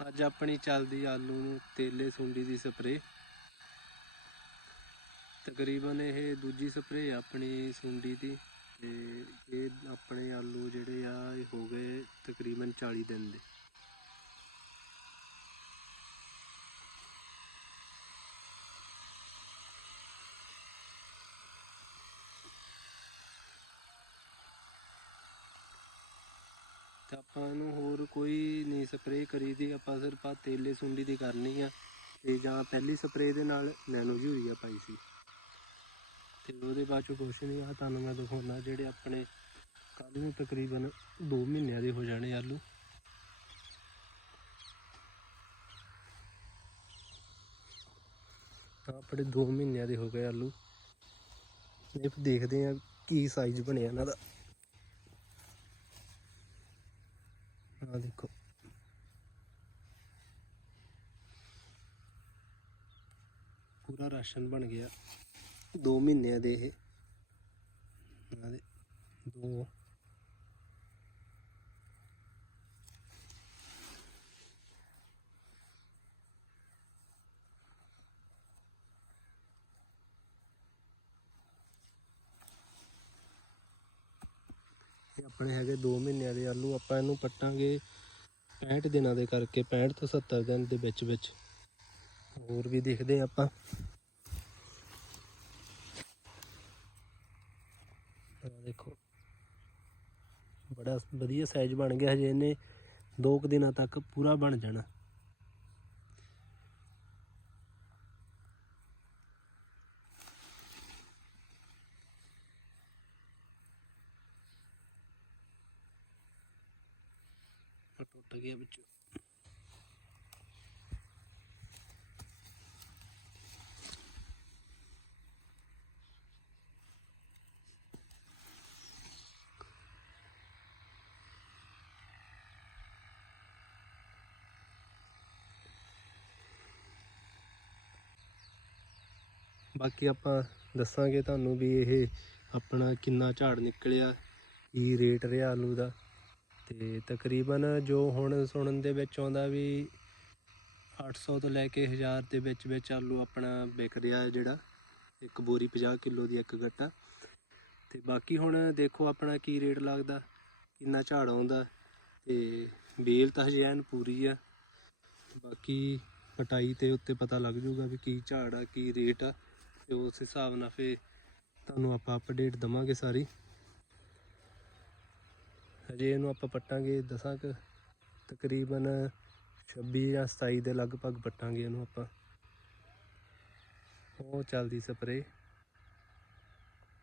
ਅੱਜ ਆਪਣੀ ਚੱਲਦੀ ਆਲੂ ਨੂੰ ਤੇਲੇ ਸੁੰਡੀ ਦੀ ਸਪਰੇ ਤਕਰੀਬਨ ਇਹ ਦੂਜੀ ਸਪਰੇ ਆਪਣੀ ਸੁੰਡੀ ਦੀ ਤੇ ਇਹ ਆਪਣੇ ਆਲੂ ਜਿਹੜੇ ਆ, ਇਹ ਹੋ ਗਏ ਤਕਰੀਬਨ 40 ਦਿਨ ਦੇ। ਤੇ ਆਪਾਂ ਇਹਨੂੰ ਹੋਰ ਕੋਈ ਨਹੀਂ ਸਪਰੇਅ ਕਰੀਦੀ, ਆਪਾਂ ਸਿਰਫ ਆ ਤੇਲੇ ਸੁੰਡੀ ਦੀ ਕਰਨੀ ਆ ਤੇ ਜਾਂ ਪਹਿਲੀ ਸਪਰੇਅ ਦੇ ਨਾਲ ਨੈਨੋ ਯੂਰੀਆ ਪਾਈ ਸੀ। ਤੇ ਉਹਦੇ ਬਾਅਦ 'ਚੋਂ ਕੁਛ ਨਹੀਂ ਆ ਤੁਹਾਨੂੰ ਮੈਂ ਦਿਖਾਉਣਾ ਜਿਹੜੇ ਆਪਣੇ ਕੱਲ ਨੂੰ ਤਕਰੀਬਨ 2 ਮਹੀਨਿਆਂ ਦੇ ਹੋ ਜਾਣੇ ਆਲੂ। ਤਾਂ ਆਪਣੇ 2 ਮਹੀਨਿਆਂ ਦੇ ਹੋ ਗਏ ਆਲੂ। ਇਹ ਦੇਖਦੇ ਆ ਕੀ ਸਾਈਜ਼ ਬਣਿਆ ਇਹਨਾਂ ਦਾ। ਆ ਦੇਖੋ ਪੂਰਾ ਰਾਸ਼ਨ ਬਣ ਗਿਆ। 2 ਮਹੀਨਿਆਂ ਦੇ ਇਹ। ਦੇ ਦੋ ਇਹ ਆਪਣੇ ਹੈਗੇ 2 ਮਹੀਨਿਆਂ ਦੇ ਆਲੂ, ਆਪਾਂ ਇਹਨੂੰ ਪੱਟਾਂਗੇ 65 ਦਿਨਾਂ ਦੇ ਕਰਕੇ 65 ਤੋਂ 70 ਦਿਨ ਦੇ ਵਿੱਚ ਵਿੱਚ। ਹੋਰ ਵੀ ਦੇਖਦੇ ਹਾਂ ਆਪਾਂ। ਦੇਖੋ। ਬੜਾ ਵਧੀਆ ਸਾਈਜ਼ ਬਣ ਗਿਆ, ਹਜੇ ਇਹਨੇ 2 ਕੁ ਦਿਨਾਂ ਤੱਕ ਪੂਰਾ ਬਣ ਜਾਣਾ। ਟੁੱਟ ਗਿਆ ਵਿੱਚੋਂ। ਬਾਕੀ ਆਪਾਂ ਦੱਸਾਂਗੇ ਤੁਹਾਨੂੰ ਵੀ ਇਹ ਆਪਣਾ ਕਿੰਨਾ ਝਾੜ ਨਿਕਲਿਆ, ਕੀ ਰੇਟ ਰਿਹਾ ਆਲੂ ਦਾ। ਤੇ ਤਕਰੀਬਨ ਜੋ ਹੁਣ ਸੁਣਨ ਦੇ ਵਿੱਚ ਆਉਂਦਾ ਵੀ 800 ਤੋਂ ਲੈ ਕੇ 1000 ਦੇ ਵਿੱਚ ਵਿੱਚ ਆਲੂ ਆਪਣਾ ਵਿਕ ਰਿਹਾ ਹੈ ਜਿਹੜਾ, ਇੱਕ ਬੋਰੀ 50 ਕਿਲੋ ਦੀ ਇੱਕ ਗੱਟਾ। ਤੇ ਬਾਕੀ ਹੁਣ ਦੇਖੋ ਆਪਣਾ ਕੀ ਰੇਟ ਲੱਗਦਾ, ਕਿੰਨਾ ਝਾੜ ਆਉਂਦਾ, ਤੇ ਬੇਲ ਤਾਂ ਹਜੇ ਐਨ ਪੂਰੀ ਆ। ਬਾਕੀ ਕਟਾਈ ਤੇ ਉੱਤੇ ਪਤਾ ਲੱਗ ਜਾਊਗਾ ਵੀ ਕੀ ਝਾੜ ਆ, ਕੀ ਰੇਟ ਆ, ਤੇ ਉਸ ਹਿਸਾਬ ਨਾਲ ਫੇ ਤੁਹਾਨੂੰ ਆਪਾਂ ਅਪਡੇਟ ਦਵਾਂਗੇ ਸਾਰੀ। ਹਜੇ ਇਹਨੂੰ ਆਪਾਂ ਪੱਟਾਂਗੇ, ਦਸਾਂ ਕੁ, ਤਕਰੀਬਨ 26 ਜਾਂ 27 ਦੇ ਲਗਭਗ ਪੱਟਾਂਗੇ ਇਹਨੂੰ ਆਪਾਂ। ਉਹ ਚੱਲਦੀ ਸਪਰੇ